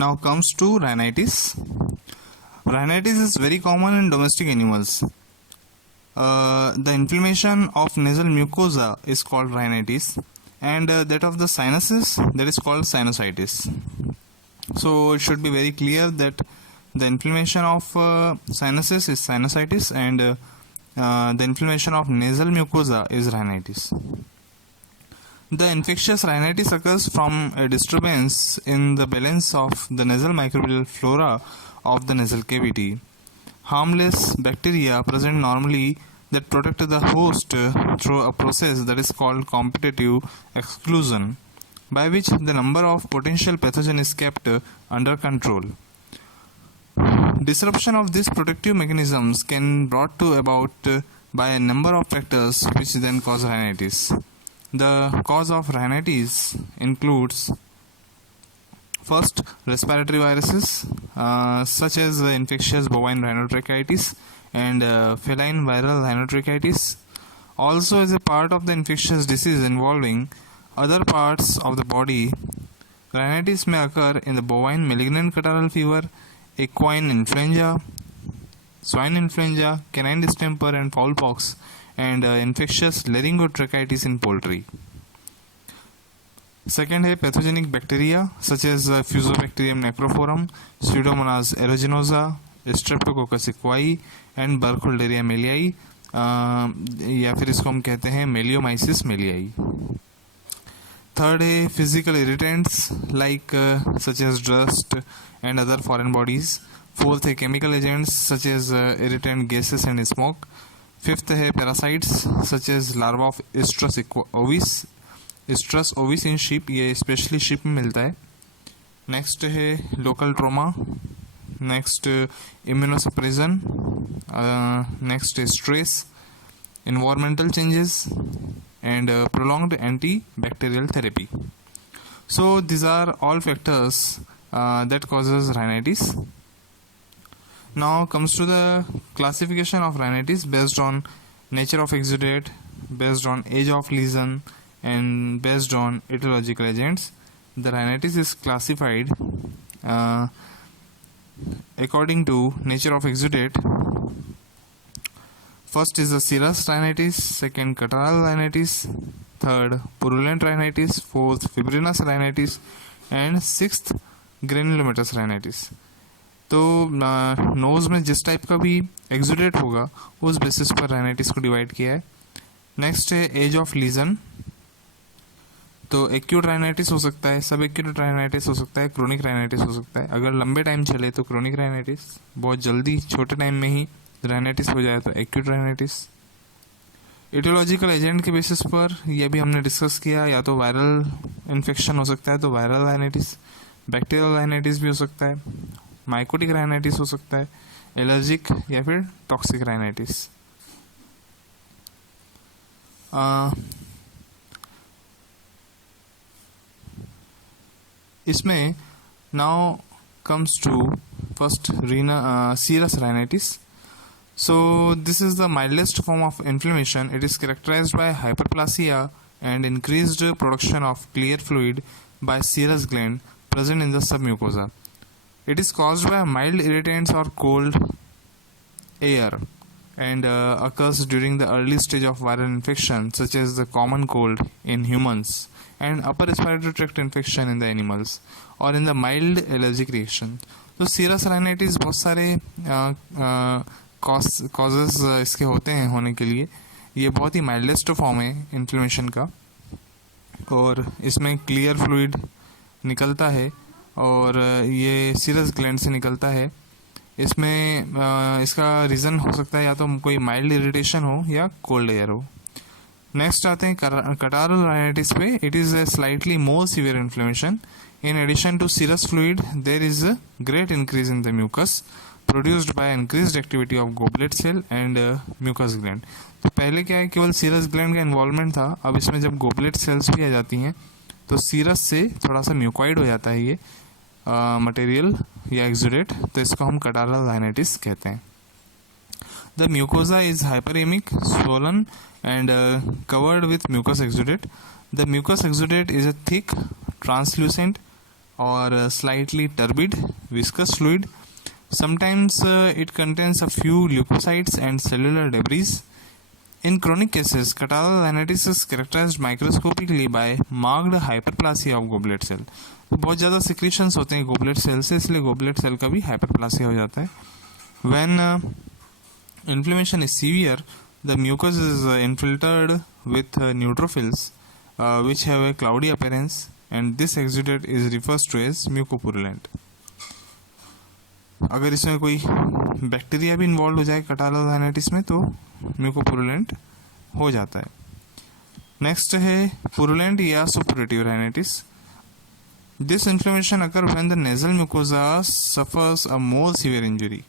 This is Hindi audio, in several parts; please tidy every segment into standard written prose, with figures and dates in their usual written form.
Now comes to rhinitis. Rhinitis is very common in domestic animals. The inflammation of nasal mucosa is called rhinitis, and that of the sinuses, that is called sinusitis. So it should be very clear that the inflammation of sinuses is sinusitis, and the inflammation of nasal mucosa is rhinitis. The infectious rhinitis occurs from a disturbance in the balance of the nasal microbial flora of the nasal cavity. Harmless bacteria present normally that protect the host through a process that is called competitive exclusion, by which the number of potential pathogen is kept under control. Disruption of these protective mechanisms can be brought to about by a number of factors which then cause rhinitis. The cause of rhinitis includes first, respiratory viruses such as infectious bovine rhinotracheitis and feline viral rhinotracheitis. Also, as a part of the infectious disease involving other parts of the body, rhinitis may occur in the bovine malignant catarrhal fever, equine influenza, swine influenza, canine distemper and foulpox, and infectious laryngotracheitis in poultry. Second है pathogenic bacteria such as Fusobacterium necrophorum, Pseudomonas aeruginosa, Streptococcus equi and Burkholderia meliae, या फिर इसको हम कहते हैं Meliomyces meliae. Third है physical irritants like such as dust and other foreign bodies. Fourth है chemical agents such as irritant gases and smoke. Fifth है parasites such as larva of Estrus ovis. Estrus ovis in sheep, ये स्पेशली sheep में मिलता है. नेक्स्ट है local trauma. Next immunosuppression. Next stress, environmental changes, and prolonged antibacterial therapy. So these are all factors that causes rhinitis. Now comes to the classification of rhinitis based on nature of exudate, based on age of lesion, and based on etiological agents. The rhinitis is classified according to nature of exudate. First is the serous rhinitis, second catarrhal rhinitis, third purulent rhinitis, fourth fibrinous rhinitis, and sixth granulomatous rhinitis. तो नोज में जिस टाइप का भी एक्सुडेट होगा उस बेसिस पर राइनाइटिस को डिवाइड किया है. नेक्स्ट है एज ऑफ लीजन. तो एक्यूट राइनाइटिस हो सकता है, सब एक्यूट राइनाइटिस हो सकता है, क्रोनिक राइनाइटिस हो सकता है. अगर लंबे टाइम चले तो क्रोनिक राइनाइटिस, बहुत जल्दी छोटे टाइम में ही राइनाइटिस हो जाए तो एक्यूट राइनाइटिस. एटियोलॉजिकल एजेंट के बेसिस पर यह भी हमने डिस्कस किया, या तो वायरल इन्फेक्शन हो सकता है तो वायरल राइनाइटिस, बैक्टीरियल राइनाइटिस भी हो सकता है, माइकोटिक राइनाइटिस हो सकता है, एलर्जिक या फिर टॉक्सिक राइनाइटिस. इसमें now comes to first serous rhinitis. So this is the mildest form of inflammation. It is characterized by hyperplasia and increased production of clear fluid by serous gland present in the submucosa. It is caused by mild irritants or cold air and occurs during the early stage of viral infection such as the common cold in humans and upper respiratory tract infection in the animals or in the mild allergic reaction. तो serous rhinitis बहुत सारे कॉजेज इसके होते हैं होने के लिए. ये बहुत ही माइल्डेस्ट फॉर्म है इन्फ्लेमेशन का और इसमें क्लियर फ्लूइड निकलता है और ये सीरस ग्लैंड से निकलता है. इसमें इसका रीज़न हो सकता है या तो कोई माइल्ड इरिटेशन हो या कोल्ड एयर हो. नेक्स्ट आते हैं catarrhal rhinitis पे. It is a slightly more severe inflammation. In addition to serous fluid, there is a great increase in the mucus produced by increased activity of goblet cell and mucus gland. तो पहले क्या है, केवल सीरस ग्लैंड का इन्वॉल्वमेंट था. अब इसमें जब गोबलेट सेल्स भी आ जाती हैं तो सीरस से थोड़ा सा म्यूकॉइड हो जाता है ये मटेरियल या एक्सुडेट, तो इसको हम catarrhal rhinitis कहते हैं. The mucosa is hyperemic, swollen and covered with mucus exudate. The mucus exudate is a thick, translucent, or slightly turbid viscous fluid. Sometimes it contains a few leukocytes and cellular debris. In chronic cases, catarrhal rhinitis is characterized microscopically by marked hyperplasia of goblet cell. तो बहुत ज़्यादा सिक्रीशंस होते हैं गोबलेट सेल से, इसलिए गोबलेट सेल का भी हाइपरप्लासिया हो जाता है. When inflammation is severe, the mucus is infiltrated with neutrophils which have a cloudy appearance, and this exudate is referred to as mucopurulent. अगर इसमें कोई बैक्टीरिया भी इन्वॉल्व हो जाए कैटारल राइनाइटिस में तो म्यूकोपुरुलेंट हो जाता है. नेक्स्ट है पुरुलेंट या suppurative rhinitis. This inflammation occur when the nasal mucosa suffers a more severe injury.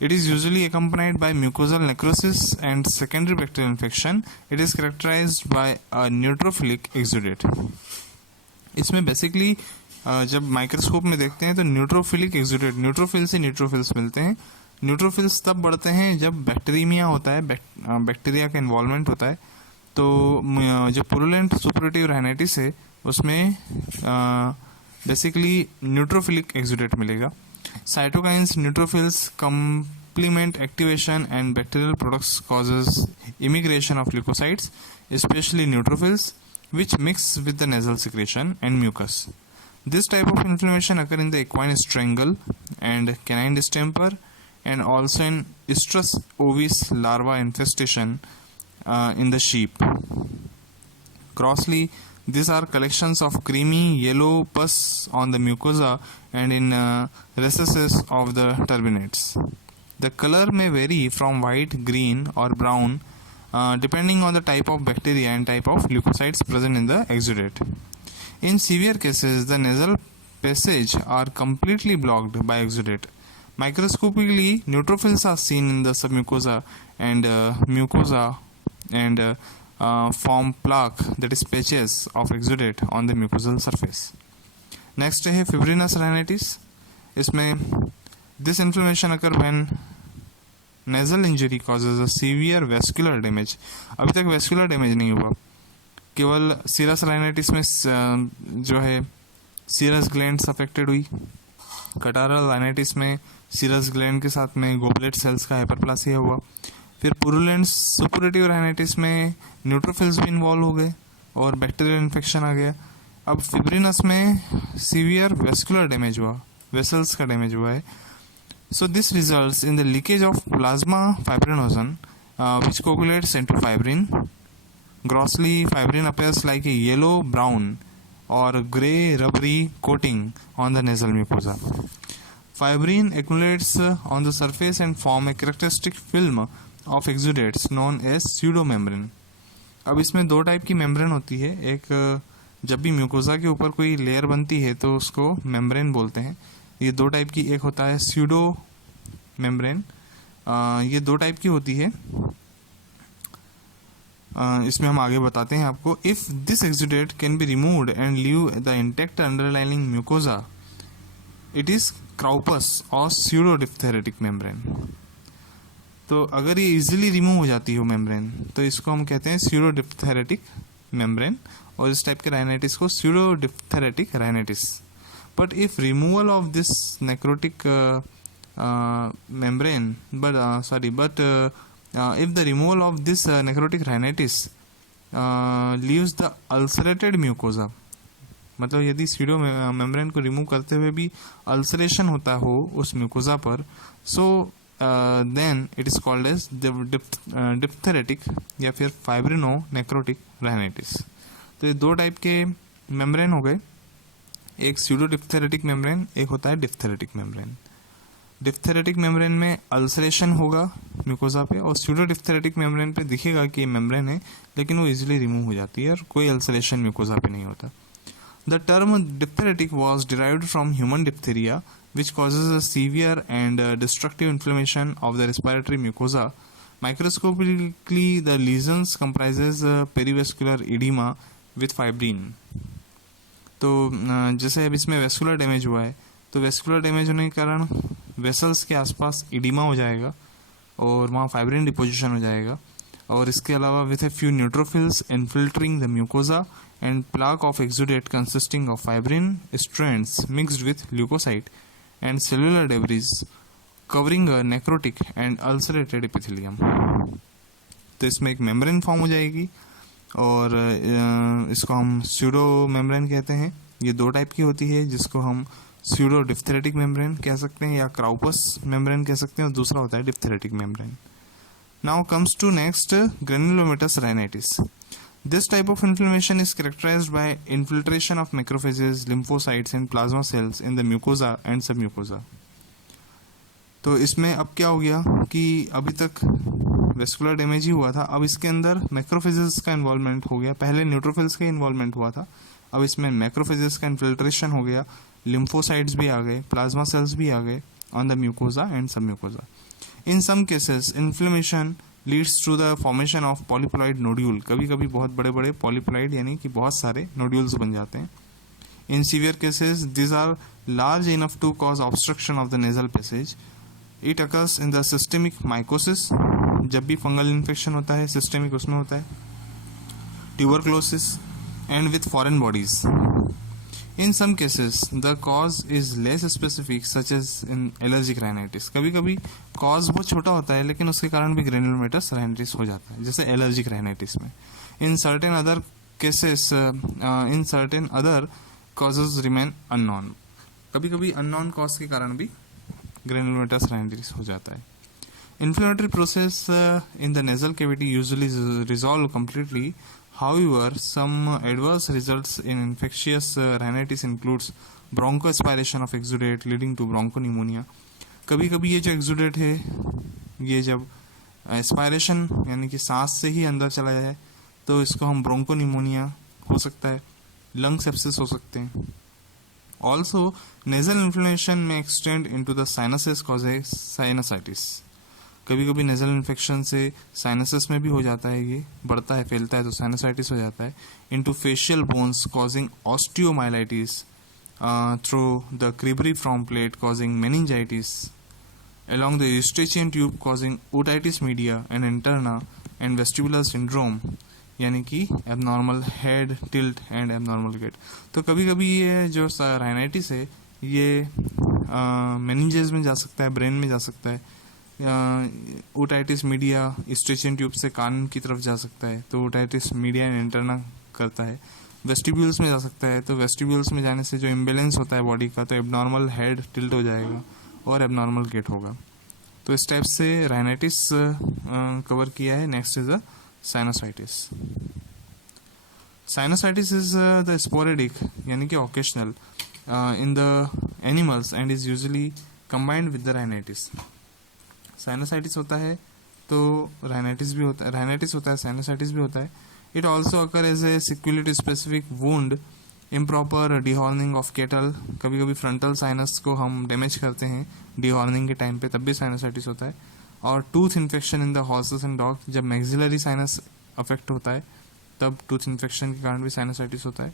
It is usually accompanied by mucosal necrosis and secondary bacterial infection. It is characterized by a neutrophilic exudate. इसमें बेसिकली जब माइक्रोस्कोप में देखते हैं तो न्यूट्रोफिलिक एक्सुडेट, न्यूट्रोफिल से न्यूट्रोफिल्स मिलते हैं. न्यूट्रोफिल्स तब बढ़ते हैं जब बैक्टीरिया होता है, बैक्टीरिया का इन्वॉल्वमेंट होता है. तो जो पुरुलेंट सुपुरेटिव राइनाइटिस है उसमें बेसिकली न्यूट्रोफिलिक एक्सुडेट मिलेगा. Cytokines, neutrophils, complement activation and bacterial products causes immigration of leukocytes, especially neutrophils, which mix with the nasal secretion and mucus. This type of inflammation occur in the equine strangle and canine distemper, and also in Estrus ovis larva infestation in the sheep. Crossly, these are collections of creamy yellow pus on the mucosa and in recesses of the turbinates. The color may vary from white, green or brown depending on the type of bacteria and type of leukocytes present in the exudate. In severe cases, the nasal passage are completely blocked by exudate. Microscopically, neutrophils are seen in the submucosa and mucosa and form plaque, that is patches of exudate on the mucosal surface. Next है fibrinous rhinitis. इसमें this inflammation occur when nasal injury causes a severe vascular damage. अभी तक vascular damage नहीं हुआ, केवल serous rhinitis में जो है serous glands affected हुई. कैटारल राइनाइटिस में serous gland के साथ में goblet cells का hyperplasia हुआ. फिर पुरुलेंट सुपुरेटिव राइनाइटिस में न्यूट्रोफिल्स भी इन्वॉल्व हो गए और बैक्टीरियल इन्फेक्शन आ गया. अब फिब्रिनस में सीवियर वेस्कुलर डैमेज हुआ, वेसल्स का डैमेज हुआ है. So this results in the leakage of plasma fibrinogen which coagulates into fibrin. Grossly, fibrin appears like a yellow, brown or grey rubbery coating on the nasal mucosa. Fibrin accumulates on the surface and form a characteristic film of exudates known as pseudomembrane. अब इसमें दो टाइप की मेम्ब्रेन होती है. एक जब भी म्यूकोजा के ऊपर कोई लेयर बनती है तो उसको मेम्ब्रेन बोलते हैं. ये दो टाइप की, एक होता है स्यूडो मेम्ब्रेन. ये दो टाइप की होती है. इसमें हम आगे बताते हैं आपको. If this exudate can be removed and leave the intact underlining mucosa, it is croupous और स्यूडो डिप्थेरेटिक मेम्ब्रेन. तो अगर ये इजीली रिमूव हो जाती हो मेम्ब्रेन तो इसको हम कहते हैं स्यूडो डिप्थेरेटिक मेम्ब्रेन, और इस टाइप के राइनाइटिस को pseudo diphtheritic rhinitis. But if removal of this necrotic membrane but if the removal of this necrotic rhinitis leaves the ulcerated mucosa, मतलब यदि स्यूडो मेम्ब्रेन को रिमूव करते हुए भी अल्सरेशन होता हो उस म्यूकोजा पर, so then it is called as diphtheritic या फिर फाइब्रिनो नेक्रोटिक राइनाइटिस. तो ये दो टाइप के मेम्ब्रेन हो गए, एक स्यूडो डिप्थेरेटिक मेम्ब्रेन, एक होता है डिप्थेरेटिक मेम्ब्रेन. डिप्थेरेटिक मेम्ब्रेन में अल्सरेशन होगा म्यूकोजा पे, और स्यूडो डिप्थेरेटिक मेम्ब्रेन पे दिखेगा कि ये मेम्ब्रेन है लेकिन वो इजीली रिमूव हो जाती है और कोई अल्सरेशन म्यूकोजा पे नहीं होता. The term diphtheretic was derived from human diphtheria, which causes a severe and destructive inflammation of the respiratory mucosa. Microscopically, the lesions comprises perivascular edema with fibrin. तो जैसे अब इसमें वेस्कुलर डैमेज हुआ है तो वेस्कुलर डैमेज होने के कारण वेसल्स के आसपास इडीमा हो जाएगा और वहाँ फाइब्रिन डिपोजिशन हो जाएगा. और इसके अलावा with a few neutrophils infiltrating the mucosa and plaque of exudate consisting of fibrin strands mixed with leukocyte and cellular debris covering a necrotic and ulcerated epithelium. तो इसमें एक मेम्ब्रेन फॉर्म हो जाएगी और इसको हम स्यूडो मेम्ब्रेन कहते हैं। ये दो टाइप की होती है, जिसको हम स्यूडो डिप्थेरेटिक मेम्ब्रेन कह सकते हैं या क्राउपस मेम्ब्रेन कह सकते हैं, और दूसरा होता है diphtheritic membrane. Now comes to next granulomatous rhinitis. This type of inflammation is characterized by infiltration of macrophages, lymphocytes and plasma cells in the mucosa and submucosa. तो इसमें अब क्या हो गया कि अभी तक वेस्कुलर डैमेज ही हुआ था, अब इसके अंदर मैक्रोफेजेस का इन्वॉल्वमेंट हो गया। पहले न्यूट्रोफिल्स का इन्वॉल्वमेंट हुआ था, अब इसमें मैक्रोफेजेस का इन्फिल्ट्रेशन हो गया, लिम्फोसाइट्स भी आ गए, प्लाज्मा सेल्स भी आ गए on the mucosa and submucosa. In some cases inflammation leads to the formation of polyploid nodule. कभी कभी बहुत बड़े बड़े पॉलीप्लॉइड यानी कि बहुत सारे नोड्यूल्स बन जाते हैं। In severe cases this are large enough to cause obstruction of the nasal passage. It occurs in the systemic mycosis, जब भी फंगल इन्फेक्शन होता है सिस्टेमिक उसमें होता है, tuberculosis and with foreign bodies. In some cases the cause is less specific such as in allergic rhinitis. कभी कभी कॉज बहुत छोटा होता है लेकिन उसके कारण भी ग्रेनुलोमेटस राइनाइटिस हो जाता है, जैसे एलर्जिक राइनाइटिस में। In certain other cases in certain other causes remain unknown. कभी कभी अननोन कॉज के कारण भी ग्रेनुलोमेटस राइनाइटिस हो जाता है। Inflammatory process in the nasal cavity usually resolve completely. However, some adverse results in infectious rhinitis includes bronchoaspiration of exudate leading to bronchopneumonia. कभी कभी ये जो exudate है ये जब एस्पायरेशन यानी कि सांस से ही अंदर चला जाए तो इसको हम ब्रोंकोनिमोनिया हो सकता है, लंग सेप्सिस हो सकते हैं। Also, nasal inflammation may extend into the sinuses causing sinusitis. कभी कभी नेजल इन्फेक्शन से साइनसेस में भी हो जाता है, ये बढ़ता है फैलता है तो साइनसाइटिस हो जाता है। Into facial bones causing osteomyelitis through the cribriform plate causing meningitis along the eustachian tube causing otitis media and interna and vestibular syndrome यानी कि abnormal head tilt and abnormal gait. तो कभी कभी ये जो राइनाइटिस है ये मेनिंजेस में जा सकता है, ब्रेन में जा सकता है, ओटाइटिस मीडिया यूस्टेचियन ट्यूब से कान की तरफ जा सकता है तो ओटाइटिस मीडिया एंड इंटरना करता है। वेस्टिब्यूल्स में जा सकता है तो वेस्टिब्यूल्स में जाने से जो इम्बेलेंस होता है बॉडी का तो एबनॉर्मल हेड टिल्ट हो जाएगा और एबनॉर्मल गेट होगा। तो इस टाइप से राइनाइटिस कवर किया है। Next is the sinusitis. Sinusitis is the sporadic यानी कि occasional in the animals and is usually combined with the rhinitis. Sinusitis होता है तो राइनाइटिस भी होता है, राइनाइटिस होता है साइनोसाइटिस भी होता है। It also occur as a sequela specific wound, improper dehorning of cattle. कभी कभी फ्रंटल साइनस को हम डैमेज करते हैं डिहॉर्निंग के टाइम पे, तब भी साइनोसाइटिस होता है। और tooth infection in the horses and dog, जब मैक्सिलरी साइनस अफेक्ट होता है तब टूथ इन्फेक्शन के कारण भी साइनोसाइटिस होता है।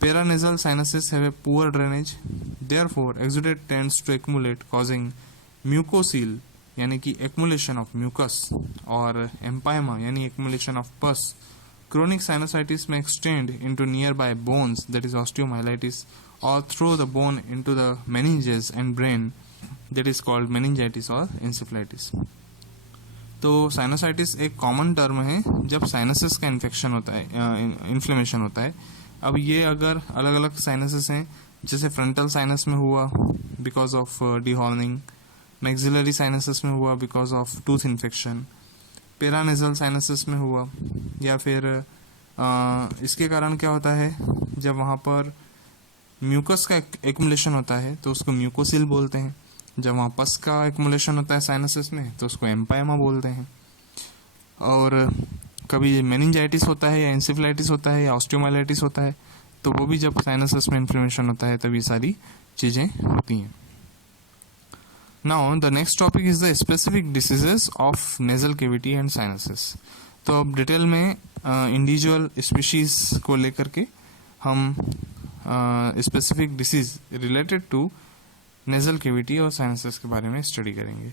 Paranasal sinuses have a poor drainage, therefore exudate tends to accumulate causing mucocele यानी कि एक्युमुलेशन ऑफ म्यूकस और एम्पाइमा यानी accumulation of pus. Chronic sinusitis may extend into nearby bones, that is osteomyelitis, or through the bone into the meninges and brain, that is called meningitis or encephalitis. तो साइनोसाइटिस एक कॉमन टर्म है जब साइनसेस का इन्फेक्शन होता है, इन्फ्लेमेशन होता है। अब ये अगर अलग अलग साइनसेस हैं, जैसे फ्रंटल साइनस में हुआ because of dehorning, maxillary sinuses में हुआ because of tooth infection, paranasal sinuses में हुआ, या फिर इसके कारण क्या होता है जब वहाँ पर म्यूकस का एक्युमुलेशन होता है तो उसको म्यूकोसिल बोलते हैं। जब वहाँ पस का एक्युमुलेशन होता है साइनसेस में तो उसको एम्पाइमा बोलते हैं। और कभी मेनिंजाइटिस होता है या एंसेफेलाइटिस होता है या ऑस्टियोमाइलाइटिस होता है तो वो भी जब साइनसेस में इन्फ्लेमेशन होता है तभी सारी चीज़ें होती हैं। Now the next topic is the specific diseases of nasal cavity and sinuses. तो अब डिटेल में इंडिविजुअल स्पीशीज को लेकर के हम specific disease related to nasal cavity और साइनसेस के बारे में स्टडी करेंगे।